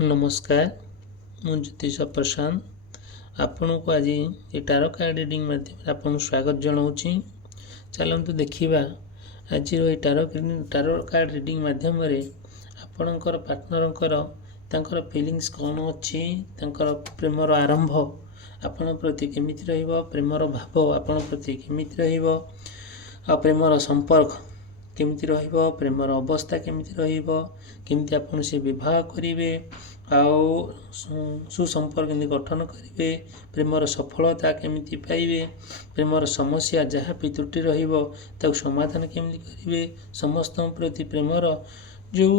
नमस्कार मु ज्योतिष प्रशांत आपण को आज ये टारो कार्ड रीडिंग माध्यम आपन स्वागत जनाऊँगी। चलतु देखा आज ये टारो कार्ड रीडिंग माध्यम आपणकर पार्टनर फिलिंग्स कौन अच्छी प्रेमर आरंभ आपण प्रति केमिति रहिबो, प्रेमर भाव आपण प्रति केमिति रहिबो, प्रेमर संपर्क केमिति रहिबो, प्रेमर अवस्था केमिति रहिबो, केमिति आपण से विवाह करिवे आउ सुसंपर्क केमिति गठन करिवे, प्रेमर सफलता केमिति पाइबे, प्रेमर समस्या जहाँ भी त्रुटि रहिबो ताकु समाधान केमिति करिवे, समस्त प्रति प्रेमर जो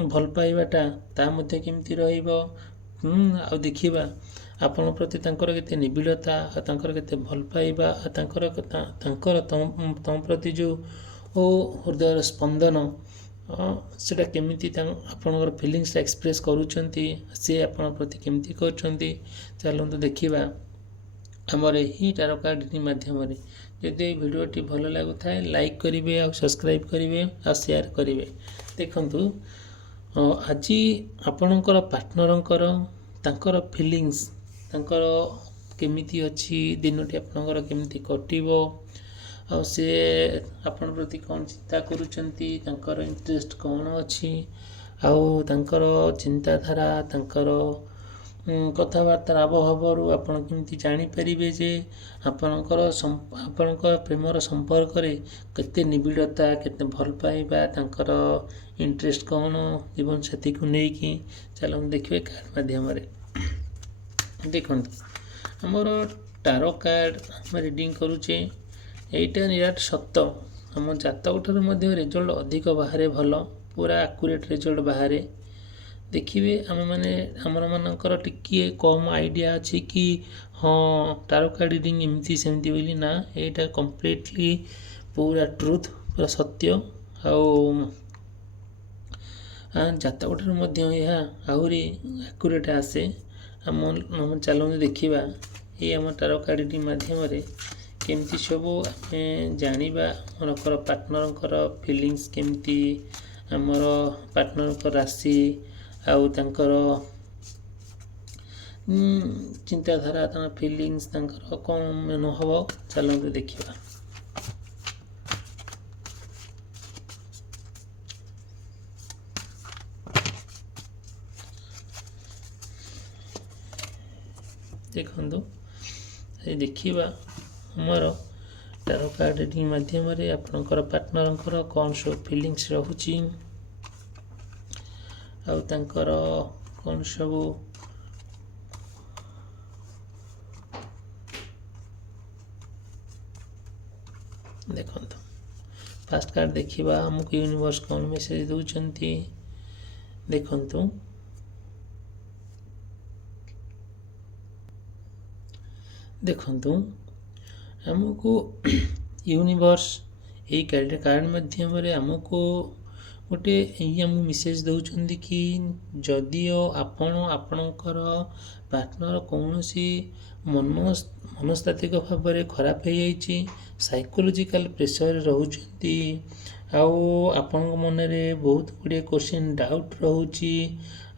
भल पाइबाटा ता मध्ये केमिति रहिबो। आ देखिबा आपण प्रति तांकर केते निबिड़ता तांकर केते भल पाइबा तांकर तम प्रति जो हृदय स्पंदन सेटा केमिति आपणकर फिलिंग्स एक्सप्रेस करूछंती से आपण प्रति केमिति करछंती। चलतु देखिबा हमर ही टारो कार्ड रीडिंग माध्यम रे यदि वीडियोटी भल लागुथाय लाइक करिवे आ सब्सक्राइब करिवे आ शेयर करिवे। देखंतु आज आपणकर पार्टनरकर तांकर फिलिंग्स तांकर केमिति अछि, दिनटी आपणकर केमिति कटिबो, आ से आपण प्रति कौन चिंता करूछंती, तांकर इंटरेस्ट कौन अच्छी, आउ तांकर चिंताधारा तांकर कथबार्ता आबहावर आपण केमिति जानी परिबे जे आपणकर प्रेमर संपर्क रे केते निबिड़ता केते भल पाइबा तांकर इंटरेस्ट कौन जीवन साथी को नहीं कि चलो देखिए कार्ड माध्यम रे। देखंतु हमर टारो कार्ड हम रीडिंग करूचे एटा निराट सत्य आम जातक ठार मध्य रिजल्ट अधिक बाहर भल पूरा आक्यूरेट रिजल्ट बाहर देखिए। आम मैंने आमर मानकर टिके कम आइडिया अच्छी कि हाँ टारो कार्ड रीडिंग एमती सेमती बोली ना, एटा कंप्लीटली पूरा ट्रुथ पूरा सत्य जातक ठार मध्य यह आहरी आक्यूरेट आसे। आम चलते देखा ये आम टारो कार्ड रीडिंग माध्यम केमती सब आम जानिबा आमर पार्टनरकर फिलिंग्स केमती, आमर पार्टनरकर राशि आउ तांकर चिंताधारा तांकर फिलिंग्स तांकर कौन अनुभव चलते देखा। देखंतु देखिबा हमर टारो कार्ड रीडिंग माध्यम रे आपनकर पार्टनरकर कौन सब फिलिंग्स रहुची आउ तांकर कौन सब देखंतु। फर्स्ट कार्ड देखिबा हमको यूनिवर्स कौन मेसेज दउचंती। देखंतु देखंतु हमको यूनिवर्स यही कार्ड माध्यम आमको गोटे आम मेसेज दौरान कि जदिओ आपणकर पार्टनर कौन सी मनस्तात्विक भाव में खराब हो जाइए, साइकोलॉजिकल प्रेशर रोचे आपण मन में बहुत गुड़े क्वेश्चन डाउट रोची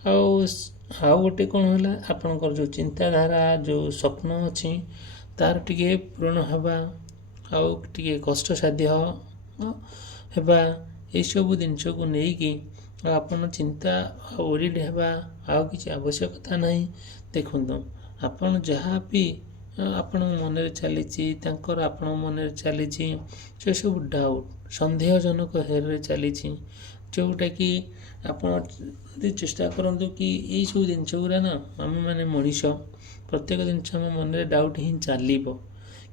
आउ गोटे कौन है आपणकर जो चिंताधारा जो स्वप्न अच्छी तार टिके पूरण हवा आउ टिके कष्ट साध्य हेबा ये सब जिनस को लेकिन आपन चिंता ओरिड हेबा आउ किसी आवश्यकता नहीं। देखंतु आपन जहाँ भी आपण मन में चली आपण मन में चली से सब डाउट संदेहजनक हेर चली जोटा कि आपड़ चेष्टा करूँ कि यही सब जिनस गुरा ना आम मैंने मनीष प्रत्येक जिनस आम मन में डाउट ही चलो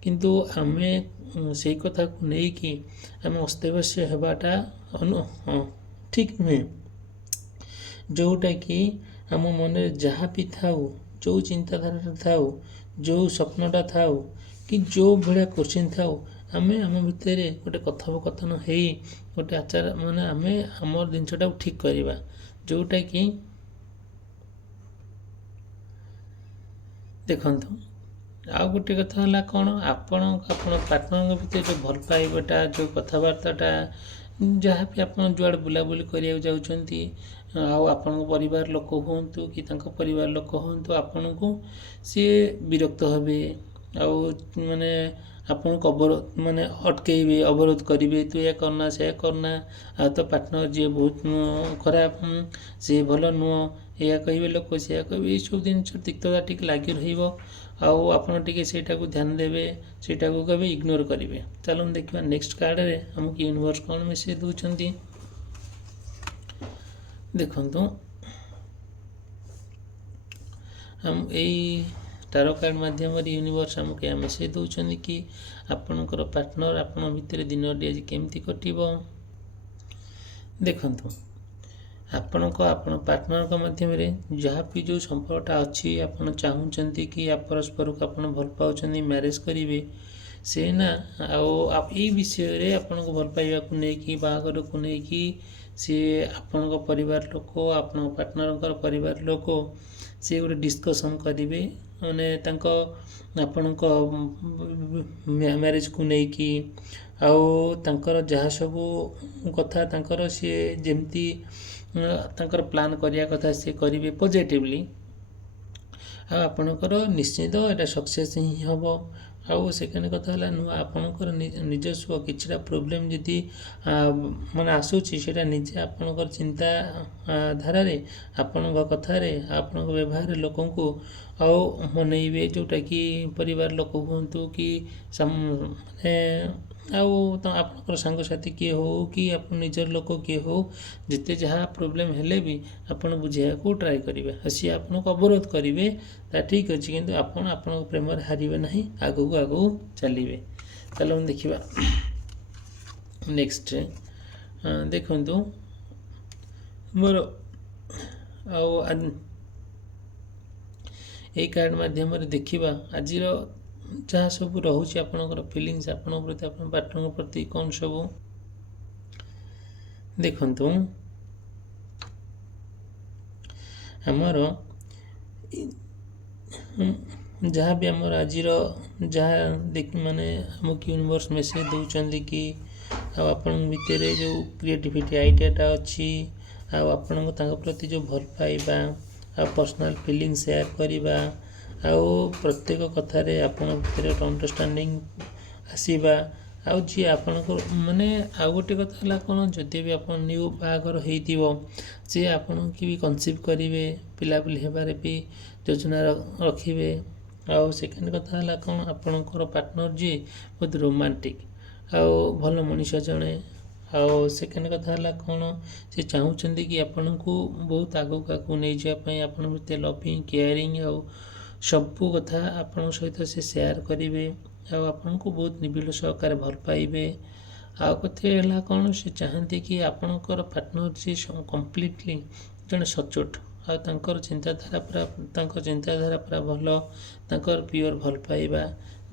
किंतु आमे से कथा को लेकिन आम अस्तव्यस्त होगाटा ठीक नुहे। जोटा कि आम मन जहाँ भी थाऊ जो चिंताधारा थाऊ जो स्वप्नटा थाऊ कि जो भाया क्वेश्चन थाऊ आमे आम भितर गोटे कथोपकथन हो गोटे आचार माने आमे आमर जिनसटा ठीक करवा जोटा कि देखंतु। आउ गोटे कथा है कौन आपण पार्टनर भितर जो भल पाइबाटा जो कथबार्ताटा जहाँ भी आप जुआड़े बुलाबुली करिया जाउछंती आउ आपन परिवार लोक हुंतु कि तांको परिवार लोक हुंतु आपन को सी विरक्त हेबे आउ माने आपन को अवरोध माने अटकेबे अवरोध करिवे तू या करना से करना आ तो पार्टनर जे बहुत खराब से भल नुह या कहिबे लोक से कहबे सब दिन तिक्तता टिक लागी रहिबो आउ आपन टिके सेटा को ध्यान देबे सेटा को कभी इग्नोर करिवे। चलो देखिबा नेक्स्ट कार्ड रे हमक यूनिवर्स कोन मेसेज दोचंती देखंतु हम एई टारो कार्ड माध्यम यूनिवर्स हमक या मेसेज दोचंती कि आपनकर पार्टनर आपन भितर दिन डे केमती कटिबो। देखंतु आपण पार्टनर मध्यम जहाँ भी जो संपर्कटा अच्छी आपड़ चाहूँगी कि आप परस्पर को आप भल पाँच मैरेज करेंगे से ना आई विषय आपन को भल पाइबा को लेकिन बाहागर को लेकिन सी आपण परिवार लोक आप पार्टनर परिवार लोक सी गोटे डिस्कसन करेंगे माने आपण मैरेज को लेकिन आउ जहाँ सब कथा तांकर सी जेमती तांकर प्लान करिया कथा से करेंगे पॉजिटिवली आपणकर निश्चित एटा सक्सेस ही हम आउ सेकेंड कथा नुआ आपणकर निजस्व किछटा प्रोब्लेम जदि माने आसूची सेटा निजे आपणकर चिंता धारा रे आपण कथार आपण व्यवहार लोकों को आउ मनइबे जोटा कि परिवार लोक हुंतु कि आपणकर सांगसाथी किए हो कि आप निजर लोक किए हो जिते जहाँ प्रोब्लेम हेले भी आपन बुझेया को ट्राई करेंगे सी आपन को अवरोध करेंगे ता ठीक अच्छे किंतु आपन आपन प्रेम हारे ना आगू को आगू चलिए। चलो हम देखा नेक्स्ट देखु मोर आई कार्ड माध्यम देखा आज जहाँ सब रोचे आपणकर फिलिंग्स आपण प्रति आप पार्टनर प्रति कौन सब देखंतु आमर जहाँ भी आमर आज जहाँ देख माने हमको यूनिवर्स मेसेज दौरान कि आपण भितर जो क्रिएटिविटी आइडियाटा अच्छी आपण प्रति जो भल पाइबा पर्सनल फीलिंग शेयर करवा आउ प्रत्येक कथार आपण भितर अंडरस्टैंडिंग आसवा आउ जी आपण माने आउ गोटे कथा है कौन जदि भी आप न्यू बाहागर सी आपण की भी कनसीव करेंगे पिलापिली हेबारे भी योजना रखिए आउ सेकेंड कथा है कौन आपणकर पार्टनर जी बहुत रोमांटिक आउ भल मनीष जड़े आउ सेकेंड कथा है कौन से चाहूँगी कि आपण को बहुत आगक आगे नहीं जावाई आपण भितर लविंग केयरिंग आउ सबू कथा आपण सहित से शेयर करेंगे आपन को बहुत निबिड़ सहकार भल पाइबे आउ कथा कौन से चाहती कि आपणकर पार्टनर जी कम्प्लीटली जड़े सचोट आर चिंताधारा पूरा भल तांकर प्योर भल पाइबा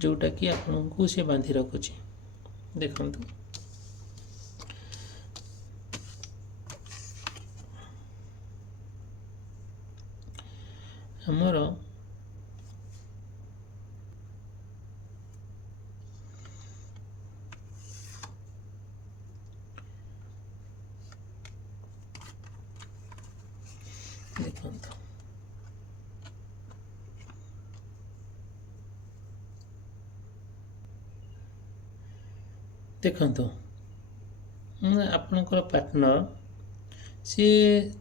जोटा कि आपन को से बांधि रखुची। देखंतु हमर देखंतु आपणकर पार्टनर सी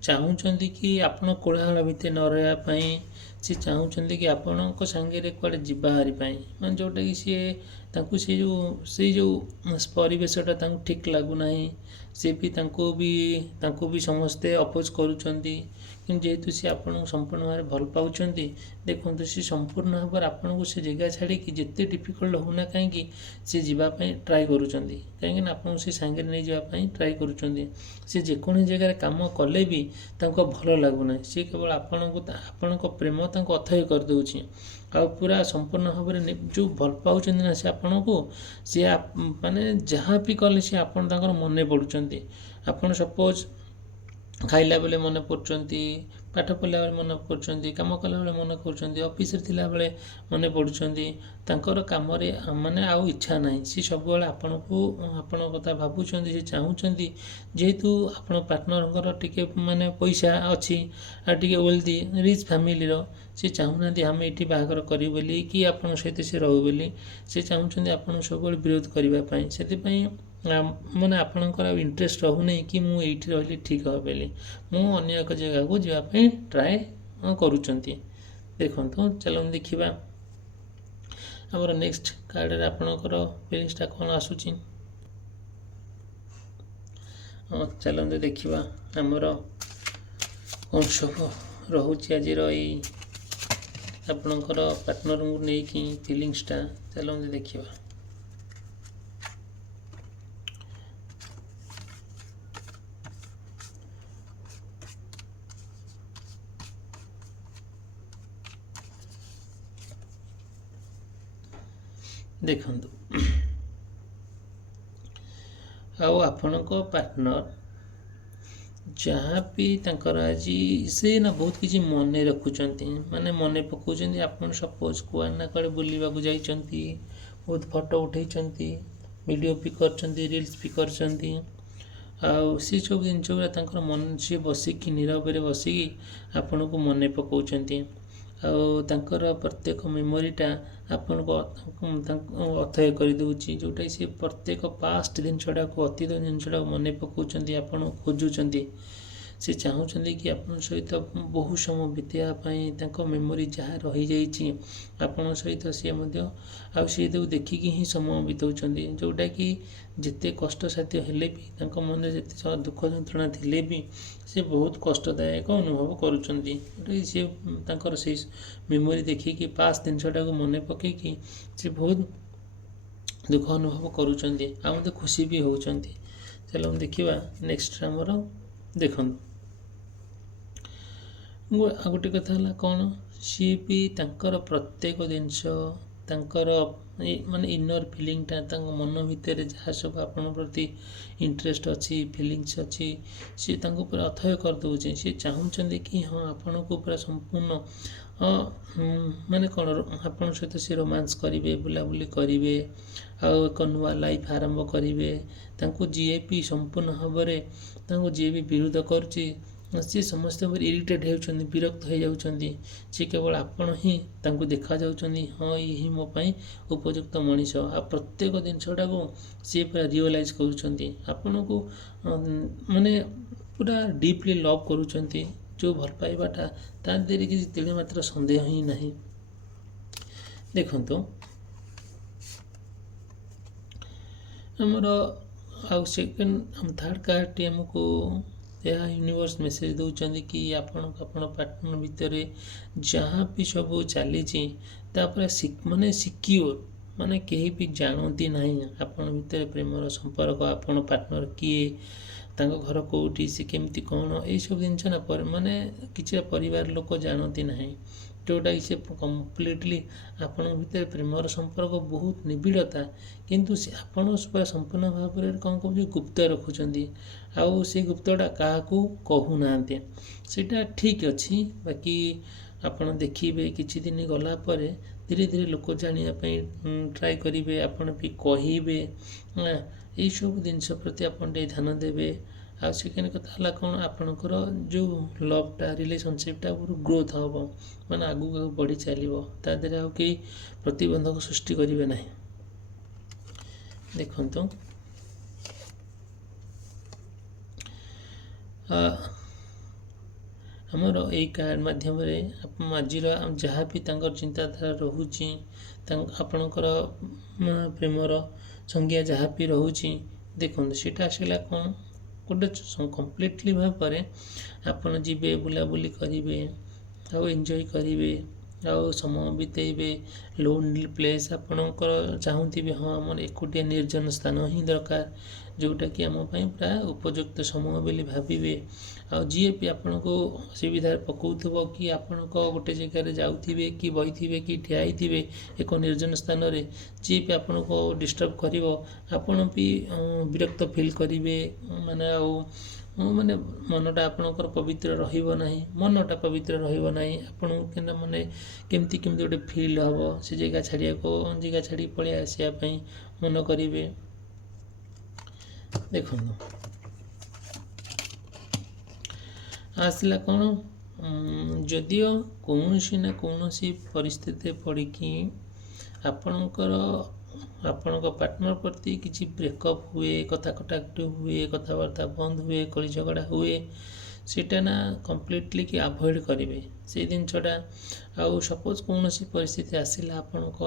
चाहूँगी कि आपण कोलाहल भितर न रही सी चाहूँगी कि आपण सांगे कड़े जीवाहारी मैं जोटा कि सी जो परिवेशटा ठीक लगुना सी भी समस्ते अपोज करुँच जेहेतु सी आपन संपूर्ण भाव भल पाँच देखो सी संपूर्ण भाव आपन को से जगह छाड़ी जिते डिफिकल्ट होना कहीं सी जीवाई ट्राए कहीं आपन से सांगे नहीं जावाई ट्राए करुँच जेकोसी जगह काम कले भी भल लगुना सी केवल आपण प्रेम अथय करदे आ पूरा संपूर्ण भाव में जो भल पाँच ना से आपण को सी माने जहाँ भी कले सी आपन मन पड़ुंट आपन सपोज खाइला बेले मन पड़ुंट ପାଠ ପଢ଼ିଲା ବେଳେ ମନେ କରୁଛନ୍ତି, କାମ କଲାବେଳେ ମନେ କରୁଛନ୍ତି, ଅଫିସରେ ଥିଲାବେଳେ ମନେ ପଡ଼ୁଛନ୍ତି। ତାଙ୍କର କାମରେ ମାନେ ଆଉ ଇଚ୍ଛା ନାହିଁ। ସେ ସବୁବେଳେ ଆପଣଙ୍କ କଥା ଭାବୁଛନ୍ତି, ସେ ଚାହୁଁଛନ୍ତି। ଯେହେତୁ ଆପଣ ପାର୍ଟନରଙ୍କର ଟିକେ ମାନେ ପଇସା ଅଛି ଆଉ ଟିକେ ୱେଲ୍ଦି ରିଚ୍ ଫ୍ୟାମିଲିର, ସେ ଚାହୁଁନାହାନ୍ତି ଆମେ ଏଇଠି ବାହାଘର କରିବୁ ବୋଲି କି ଆପଣଙ୍କ ସହିତ ସେ ରହୁ ବୋଲି। ସେ ଚାହୁଁଛନ୍ତି ଆପଣଙ୍କୁ ସବୁବେଳେ ବିରୋଧ କରିବା ପାଇଁ। ସେଥିପାଇଁ ମାନେ ଆପଣଙ୍କର ଆଉ ଇଣ୍ଟରେଷ୍ଟ ରହୁନାହିଁ କି ମୁଁ ଏଇଠି ରହିଲେ ଠିକ୍ ହେବ ବୋଲି। ମୁଁ ଅନ୍ୟ ଏକ ଜାଗାକୁ ଯିବା ପାଇଁ ଟ୍ରାଏ କରୁଛନ୍ତି। ଦେଖନ୍ତୁ, ଚାଲନ୍ତୁ ଦେଖିବା ଆମର ନେକ୍ସଟ କାର୍ଡ଼ରେ ଆପଣଙ୍କର ଫିଲିଂସଟା କ'ଣ ଆସୁଛି। ଚାଲନ୍ତୁ ଦେଖିବା ଆମର କ'ଣ ସବୁ ରହୁଛି ଆଜିର ଏଇ ଆପଣଙ୍କର ପାର୍ଟନରଙ୍କୁ ନେଇକି ଫିଲିଂସଟା। ଚାଲନ୍ତୁ ଦେଖିବା। ଦେଖନ୍ତୁ, ଆଉ ଆପଣଙ୍କ ପାର୍ଟନର ଯାହା ବି ତାଙ୍କର ଆଜି ସେ ନା ବହୁତ କିଛି ମନେ ରଖୁଛନ୍ତି, ମାନେ ମନେ ପକାଉଛନ୍ତି। ଆପଣ ସପୋଜ୍ କୁଆଡ଼େ ନା କୁଆଡ଼େ ବୁଲିବାକୁ ଯାଇଛନ୍ତି, ବହୁତ ଫଟୋ ଉଠାଇଛନ୍ତି, ଭିଡ଼ିଓ ବି କରିଛନ୍ତି, ରିଲ୍ସ ବି କରିଛନ୍ତି। ଆଉ ସେସବୁ ଜିନିଷ ଗୁଡ଼ା ତାଙ୍କର ମନ, ସିଏ ବସିକି ନୀରବରେ ବସିକି ଆପଣଙ୍କୁ ମନେ ପକାଉଛନ୍ତି। ଆଉ ତାଙ୍କର ପ୍ରତ୍ୟେକ ମେମୋରିଟା ଆପଣଙ୍କୁ ଅଥୟ କରିଦେଉଛି, ଯେଉଁଟାକି ସେ ପ୍ରତ୍ୟେକ ପାଷ୍ଟ ଜିନିଷଟାକୁ, ଅତୀତ ଜିନିଷଟାକୁ ମନେ ପକାଉଛନ୍ତି, ଆପଣ ଖୋଜୁଛନ୍ତି। ସେ ଚାହୁଁଛନ୍ତି କି ଆପଣଙ୍କ ସହିତ ବହୁ ସମୟ ବିତାଇବା ପାଇଁ। ତାଙ୍କ ମେମୋରି ଯାହା ରହିଯାଇଛି ଆପଣଙ୍କ ସହିତ, ସିଏ ମଧ୍ୟ ଆଉ ସେଇଟାକୁ ଦେଖିକି ହିଁ ସମୟ ବିତାଉଛନ୍ତି। ଯେଉଁଟାକି ଯେତେ କଷ୍ଟସାଧ୍ୟ ହେଲେ ବି, ତାଙ୍କ ମନରେ ଯେତେ ଦୁଃଖ ଯନ୍ତ୍ରଣା ଥିଲେ ବି, ସେ ବହୁତ କଷ୍ଟଦାୟକ ଅନୁଭବ କରୁଛନ୍ତି। ଯେଉଁଟାକି ସେ ତାଙ୍କର ସେଇ ମେମୋରି ଦେଖିକି, ପାଷ୍ଟ ଜିନିଷଟାକୁ ମନେ ପକାଇକି ସେ ବହୁତ ଦୁଃଖ ଅନୁଭବ କରୁଛନ୍ତି, ଆଉ ମଧ୍ୟ ଖୁସି ବି ହେଉଛନ୍ତି। ଚାଲନ୍ତୁ ଦେଖିବା ନେକ୍ସଟ ଆମର। ଦେଖନ୍ତୁ, ଆଉ ଗୋଟେ କଥା ହେଲା କ'ଣ, ସିଏ ବି ତାଙ୍କର ପ୍ରତ୍ୟେକ ଜିନିଷ, ତାଙ୍କର ମାନେ ଇନର ଫିଲିଂଟା, ତାଙ୍କ ମନ ଭିତରେ ଯାହା ସବୁ ଆପଣଙ୍କ ପ୍ରତି ଇଣ୍ଟରେଷ୍ଟ ଅଛି, ଫିଲିଂସ ଅଛି, ସିଏ ତାଙ୍କୁ ପୁରା ଅଥୟ କରିଦେଉଛି। ସିଏ ଚାହୁଁଛନ୍ତି କି ହଁ ଆପଣଙ୍କୁ ପୁରା ସମ୍ପୂର୍ଣ୍ଣ ମାନେ କ'ଣ, ଆପଣଙ୍କ ସହିତ ସେ ରୋମାନ୍ସ କରିବେ, ବୁଲାବୁଲି କରିବେ, ଆଉ ଏକ ନୂଆ ଲାଇଫ୍ ଆରମ୍ଭ କରିବେ। ତାଙ୍କୁ ଯିଏ ବି ସମ୍ପୂର୍ଣ୍ଣ ଭାବରେ, ତାଙ୍କୁ ଯିଏ ବି ବିରୋଧ କରୁଛି, ସିଏ ସମସ୍ତଙ୍କର ଇରିଟେଟ୍ ହେଉଛନ୍ତି, ବିରକ୍ତ ହୋଇଯାଉଛନ୍ତି। ସିଏ କେବଳ ଆପଣ ହିଁ ତାଙ୍କୁ ଦେଖାଯାଉଛନ୍ତି, ହଁ ଇଏ ହିଁ ମୋ ପାଇଁ ଉପଯୁକ୍ତ ମଣିଷ। ଆଉ ପ୍ରତ୍ୟେକ ଜିନିଷଟାକୁ ସିଏ ପୁରା ରିଅଲାଇଜ୍ କରୁଛନ୍ତି, ଆପଣଙ୍କୁ ମାନେ ପୁରା ଡିପଲି ଲଭ୍ କରୁଛନ୍ତି। ଯେଉଁ ଭଲ ପାଇବାଟା, ତା ଦେହରେ କିଛି ତିଳେ ମାତ୍ର ସନ୍ଦେହ ହିଁ ନାହିଁ। ଦେଖନ୍ତୁ, ଆମର ଆଉ ଥାର୍ଡ଼ କାର୍ଡ଼ଟି ଆମକୁ ଏହା ୟୁନିଭର୍ସ ମେସେଜ ଦେଉଛନ୍ତି କି ଆପଣ ପାର୍ଟନର ଭିତରେ ଯାହା ବି ସବୁ ଚାଲିଛି, ତାପରେ ମାନେ ସିକ୍ୟୁର, ମାନେ କେହି ବି ଜାଣନ୍ତି ନାହିଁ ଆପଣ ଭିତରେ ପ୍ରେମର ସମ୍ପର୍କ, ଆପଣ ପାର୍ଟନର କିଏ, ତାଙ୍କ ଘର କେଉଁଠି, ସେ କେମିତି କ'ଣ, ଏଇସବୁ ଜିନିଷ ନା ମାନେ କିଛିଟା ପରିବାର ଲୋକ ଜାଣନ୍ତି ନାହିଁ। ଯେଉଁଟାକି ସେ କମ୍ପ୍ଲିଟଲି ଆପଣଙ୍କ ଭିତରେ ପ୍ରେମର ସମ୍ପର୍କ ବହୁତ ନିବିଡ଼ତା, କିନ୍ତୁ ସେ ଆପଣ ସମ୍ପୂର୍ଣ୍ଣ ଭାବରେ କ'ଣ କରୁଛନ୍ତି, ଗୁପ୍ତ ରଖୁଛନ୍ତି। ଆଉ ସେ ଗୁପ୍ତଟା କାହାକୁ କହୁନାହାନ୍ତି। ସେଇଟା ଠିକ୍ ଅଛି। ବାକି ଆପଣ ଦେଖିବେ କିଛି ଦିନ ଗଲା ପରେ ଧୀରେ ଧୀରେ ଲୋକ ଜାଣିବା ପାଇଁ ଟ୍ରାଏ କରିବେ, ଆପଣ ବି କହିବେ। ଏଇସବୁ ଜିନିଷ ପ୍ରତି ଆପଣ ଟିକେ ଧ୍ୟାନ ଦେବେ। ଆଉ ସେକେଣ୍ଡ କଥା ହେଲା କ'ଣ, ଆପଣଙ୍କର ଯେଉଁ ଲଭ୍ଟା, ରିଲେସନସିପ୍ଟା ଗ୍ରୋଥ୍ ହେବ, ମାନେ ଆଗକୁ ବଢ଼ି ଚାଲିବ। ତା ଦେହରେ ଆଉ କେହି ପ୍ରତିବନ୍ଧକ ସୃଷ୍ଟି କରିବେ ନାହିଁ। ଦେଖନ୍ତୁ, ଆମର ଏଇ କାର୍ଡ଼ ମାଧ୍ୟମରେ ଆଜିର ଯାହା ବି ତାଙ୍କର ଚିନ୍ତାଧାରା ରହୁଛି, ଆପଣଙ୍କର ପ୍ରେମର ସଂଜ୍ଞା ଯାହା ବି ରହୁଛି, ଦେଖନ୍ତୁ ସେଇଟା ଆସିଲା କ'ଣ, ଗୋଟେ କମ୍ପ୍ଲିଟଲି ଭାବରେ ଆପଣ ଯିବେ, ବୁଲାବୁଲି କରିବେ, ଆଉ ଏନ୍ଜୟ କରିବେ, ଆଉ ସମୟ ବିତେଇବେ। ଲୋନ୍ଲି ପ୍ଲେସ୍ ଆପଣଙ୍କର ଚାହୁଁଥିବେ, ହଁ ଆମର ଏକୁଟିଆ ନିର୍ଜନ ସ୍ଥାନ ହିଁ ଦରକାର, ଯେଉଁଟାକି ଆମ ପାଇଁ ପୁରା ଉପଯୁକ୍ତ ସମୟ ବୋଲି ଭାବିବେ। ଆଉ ଯିଏ ବି ଆପଣଙ୍କୁ ଅସୁବିଧାରେ ପକାଉଥିବ, କି ଆପଣଙ୍କ ଗୋଟେ ଜାଗାରେ ଯାଉଥିବେ, କି ବଇଥିବେ, କି ଠିଆ ହେଇଥିବେ ଏକ ନିର୍ଜନ ସ୍ଥାନରେ, ଯିଏ ବି ଆପଣଙ୍କୁ ଡିଷ୍ଟର୍ବ କରିବ, ଆପଣ ବି ବିରକ୍ତ ଫିଲ୍ କରିବେ। ମାନେ ଆଉ ମାନେ ମନଟା ଆପଣଙ୍କର ପବିତ୍ର ରହିବ ନାହିଁ, ମନଟା ପବିତ୍ର ରହିବ ନାହିଁ। ଆପଣଙ୍କୁ କେନା ମାନେ କେମିତି ଗୋଟେ ଫିଲ୍ ହେବ, ସେ ଜାଗା ଛାଡ଼ିକି ପଳେଇ ଆସିବା ପାଇଁ ମନ କରିବେ। ଦେଖନ୍ତୁ ଆସିଲା କ'ଣ, ଯଦିଓ କୌଣସି ନା କୌଣସି ପରିସ୍ଥିତିରେ ପଡ଼ିକି ଆପଣଙ୍କ ପାର୍ଟନର ପ୍ରତି କିଛି ବ୍ରେକଅପ୍ ହୁଏ, କଥା କଟାକଟି ହୁଏ, କଥାବାର୍ତ୍ତା ବନ୍ଦ ହୁଏ, କଳି ଝଗଡ଼ା ହୁଏ, ସେଇଟା ନା କମ୍ପ୍ଲିଟଲି କି ଆଭଏଡ଼୍ କରିବେ ସେଇ ଜିନିଷଟା। ଆଉ ସପୋଜ୍ କୌଣସି ପରିସ୍ଥିତି ଆସିଲା ଆପଣଙ୍କ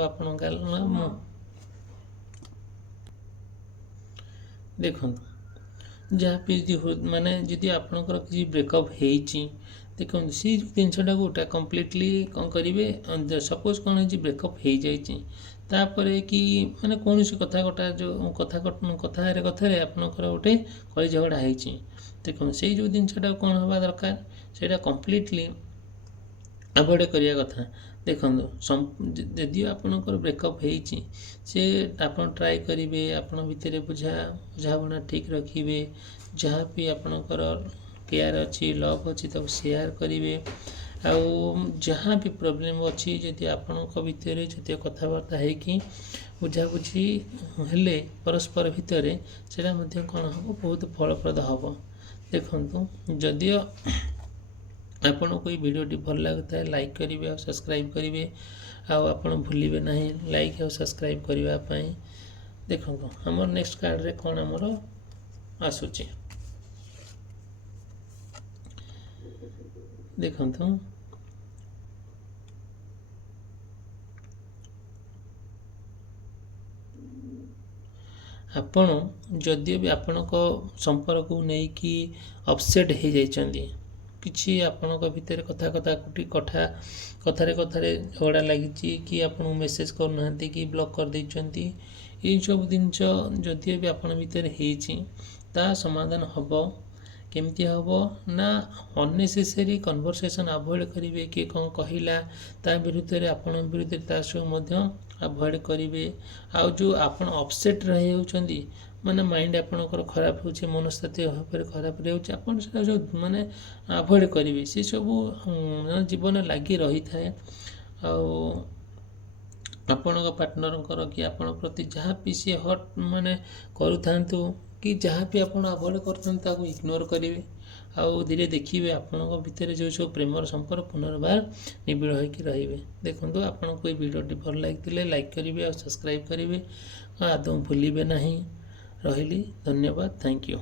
ଦେଖନ୍ତୁ ଯାହା ବି ମାନେ ଯଦି ଆପଣଙ୍କର କିଛି ବ୍ରେକଅପ୍ ହେଇଛି, ଦେଖନ୍ତୁ ସେଇ ଜିନିଷଟାକୁ କମ୍ପ୍ଲିଟଲି କ'ଣ କରିବେ, ସପୋଜ୍ କ'ଣ ହେଇଛି ବ୍ରେକଅପ୍ ହେଇଯାଇଛି, ତାପରେ କି ମାନେ କୌଣସି କଥାରେ ଆପଣଙ୍କର ଗୋଟେ କଳି ଝଗଡ଼ା ହେଇଛି, ଦେଖନ୍ତୁ ସେଇ ଯେଉଁ ଜିନିଷଟାକୁ କ'ଣ ହେବା ଦରକାର, ସେଇଟା କମ୍ପ୍ଲିଟଲି ଆଭଏଡ଼୍ କରିବା କଥା। ଦେଖନ୍ତୁ ଯଦିଓ ଆପଣଙ୍କର ବ୍ରେକଅପ୍ ହେଇଛି, ଆପଣ ଟ୍ରାଏ କରିବେ ଆପଣ ଭିତରେ ବୁଝାବଣା ଠିକ୍ ରଖିବେ। ଯାହା ବି ଆପଣଙ୍କର କେୟାର ଅଛି, ଲଭ୍ ଅଛି, ତାକୁ ସେୟାର କରିବେ। ଆଉ ଯାହା ବି ପ୍ରୋବ୍ଲେମ୍ ଅଛି, ଯଦି ଆପଣଙ୍କ ଭିତରେ ଯଦି କଥାବାର୍ତ୍ତା ହେଇକି ବୁଝାବୁଝି ହେଲେ ପରସ୍ପର ଭିତରେ, ସେଇଟା ମଧ୍ୟ କ'ଣ ହେବ, ବହୁତ ଫଳପ୍ରଦ ହେବ। ଦେଖନ୍ତୁ ଯଦିଓ ଆପଣଙ୍କୁ ଏଇ ଭିଡ଼ିଓଟି ଭଲ ଲାଗୁଥାଏ, ଲାଇକ୍ କରିବେ ଆଉ ସବସ୍କ୍ରାଇବ୍ କରିବେ। ଆଉ ଆପଣ ଭୁଲିବେ ନାହିଁ ଲାଇକ୍ ଆଉ ସବସ୍କ୍ରାଇବ୍ କରିବା ପାଇଁ। ଦେଖନ୍ତୁ ଆମର ନେକ୍ସଟ କାର୍ଡ଼ରେ କ'ଣ ଆମର ଆସୁଛି, ଦେଖନ୍ତୁ ଆପଣ ଯଦିଓ ବି ଆପଣଙ୍କ ସମ୍ପର୍କକୁ ନେଇକି ଅପସେଟ୍ ହେଇଯାଇଛନ୍ତି, କିଛି ଆପଣଙ୍କ ଭିତରେ କଥାରେ ଝଗଡ଼ା ଲାଗିଛି, କି ଆପଣଙ୍କୁ ମେସେଜ୍ କରୁନାହାନ୍ତି, କି ବ୍ଲକ୍ କରିଦେଇଛନ୍ତି, ଏଇସବୁ ଜିନିଷ ଯଦିଓ ବି ଆପଣ ଭିତରେ ହେଇଛି, ତା ସମାଧାନ ହେବ। କେମିତି ହେବ ନା ଅନ୍ନେସେସରି କନଭରସେସନ୍ ଆଭଏଡ଼୍ କରିବେ। କିଏ କ'ଣ କହିଲା ତା ବିରୁଦ୍ଧରେ ଆପଣଙ୍କ ବିରୁଦ୍ଧରେ ତା ସବୁ ମଧ୍ୟ ଆଭଏଡ଼୍ କରିବେ। ଆଉ ଯେଉଁ ଆପଣ ଅପସେଟ୍ ରହିଯାଉଛନ୍ତି, ମାନେ ମାଇଣ୍ଡ ଆପଣଙ୍କର ଖରାପ ହେଉଛି, ମନସ୍ଥିତି ଭାବରେ ଖରାପ ରହିଯାଉଛି, ଆପଣ ସେଟା ସବୁ ମାନେ ଆଭଏଡ଼୍ କରିବେ। ସେସବୁ ଜୀବନରେ ଲାଗି ରହିଥାଏ। ଆଉ ଆପଣଙ୍କ ପାର୍ଟନରଙ୍କର କି ଆପଣଙ୍କ ପ୍ରତି ଯାହା ବି ସିଏ ମାନେ କରୁଥାନ୍ତୁ, କି ଯାହା ବି ଆପଣ ଆଭଏଡ଼୍ କରୁଛନ୍ତି, ତାକୁ ଇଗ୍ନୋର କରିବେ। ଆଉ ଧୀରେ ଦେଖିବେ ଆପଣଙ୍କ ଭିତରେ ଯେଉଁ ସବୁ ପ୍ରେମର ସମ୍ପର୍କ ପୁନର୍ବାର ନିବିଡ଼ ହୋଇକି ରହିବେ। ଦେଖନ୍ତୁ ଆପଣଙ୍କୁ এই ଭିଡ଼ିଓଟି ଭଲ ଲାଗିଥିଲେ ଲାଇକ୍ କରିବେ ଆଉ ସବସ୍କ୍ରାଇବ୍ କରିବେ, ଆଦୌ ଭୁଲିବେ ନାହିଁ। ରହିଲି, ଧନ୍ୟବାଦ, ଥ୍ୟାଙ୍କ ୟୁ।